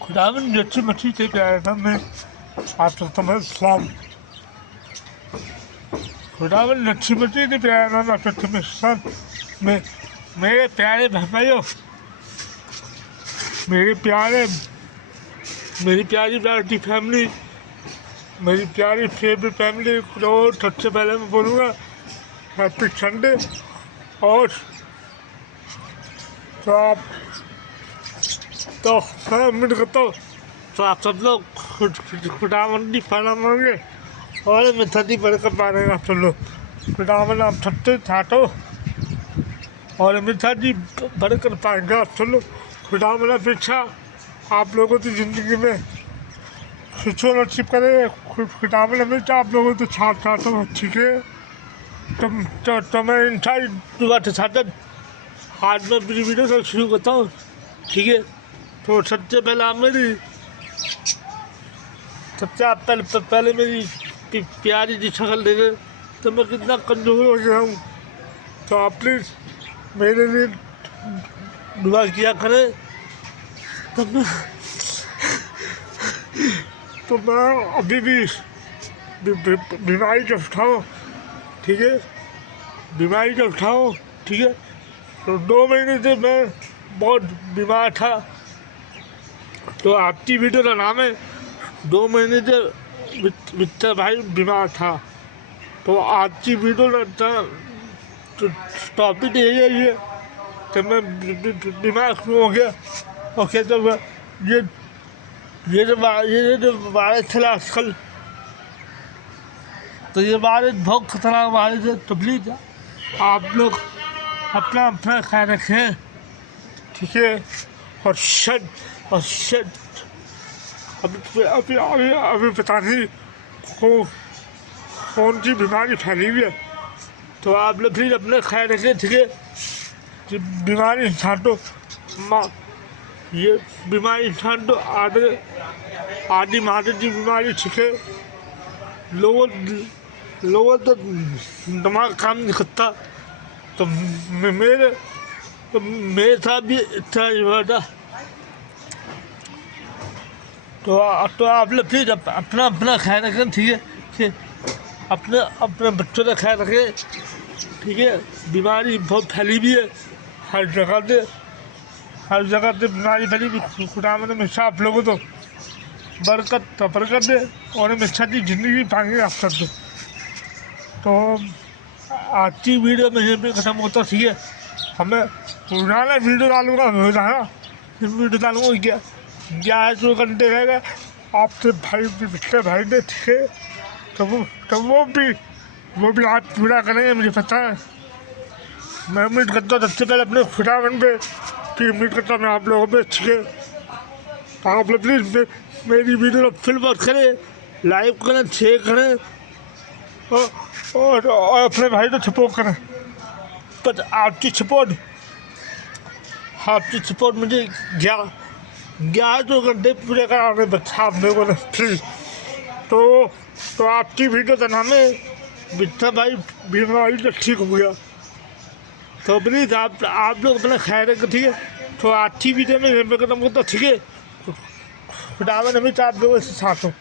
खुदावन जच्ची मच्छी से प्यार था मैं आप समझ इस्लाम खुदावन जच्ची मच्छी से प्यार था आप समझ इस्लाम में मेरे प्यारे भाइयों मेरी प्यारी ब्राउटी फैमिली मेरी प्यारी फेवरेट फैमिली को सबसे पहले मैं बोलूँगा हैप्पी संडे। और तो मैं उम्मीद करता हूँ तो आप सब लोग खुदावंदी खाना मांगे और मिठाई बढ़कर मारेंगे आप सब लोग। खुदावन आप सबसे छाटो और मिठाई बढ़कर पाएंगे आप सब लोग। खुदावन अपेक्षा आप लोगों की ज़िंदगी में खुशियों नसीब करे। खुदावन हमेशा आप लोगों को छाटो ठीक है। तो मैं इंसान दुआ के साथ आज मैं मेरी वीडियो से शुरू करता हूँ ठीक है। तो सबसे पहले पहले मेरी प्यारी जी शक्ल देखे तो मैं कितना कमज़ोर हो गया हूँ। तो आप प्लीज़ मेरे लिए दुआ किया करें। तो मैं अभी भी बीमारी से उठाऊँ ठीक है। बीमारी से उठाऊँ ठीक है। तो 2 महीने से मैं बहुत बीमार था। तो आपकी वीडियो का नाम है 2 महीने से मिस्टर भाई बीमार था। तो आज की वीडियो का टॉपिक यही है कि मैं बीमार क्यों हो गया। ओके तो ये जो वायरस चला आजकल तो ये वायरस बहुत खतरनाक वायरस है। तो प्लीज़ आप लोग अपना ख्याल रखें ठीक है। और शट अभी पता नहीं कौन सी बीमारी फैली हुई है। तो आप लोग प्लीज़ अपना ख्याल रखें ठीक है। कि बीमारी इंसान तो ये बीमारी इंसान तो आदि मादे की बीमारी ठीक है। लोगों तो दिमाग काम नहीं करता। तो मेरे साथ भी इतना ही हुआ था। तो आप लोग प्लीज़ अपना ख्याल रखें ठीक है। कि अपने बच्चों का ख्याल रखें ठीक है। बीमारी बहुत फैली हुई है हर जगह से बीमारी फैली हुई। खुदा ने हमेशा आप लोगों को बरकत दे और हमेशा की ज़िंदगी पाएंगे आप सब। तो आज की वीडियो में यहीं पे ख़त्म होता ठीक है। हमें पुराना वीडियो डालूंगा वीडियो डालूंगा क्या 11 घंटे रहेगा आपसे भाई ने ठीक है। तो वो भी आप पूरा करेंगे मुझे पता है। मैं उम्मीद करता हूँ सबसे पहले अपने खुदावन पे की उम्मीद करता हूँ मैं आप लोगों पे ठीक है। तो आप लोग प्लीज़ मेरी वीडियो फिल बात करें लाइक करें शेयर करें और अपने भाई को सपोर्ट करें। पर आपकी सपोर्ट मुझे 11 घंटे पूरे कराने बच्चा आप मेरे को प्लीज़। तो आपकी वीडियो का नाम है बिट्टा भाई बीमारी तो ठीक हो गया। तो प्लीज़ आप लोग अपना ख्याल रखें ठीक है। तो आज की वीडियो में खत्म करता ठीक है। खुदावन हमेशा आप लोगों से साथ हो।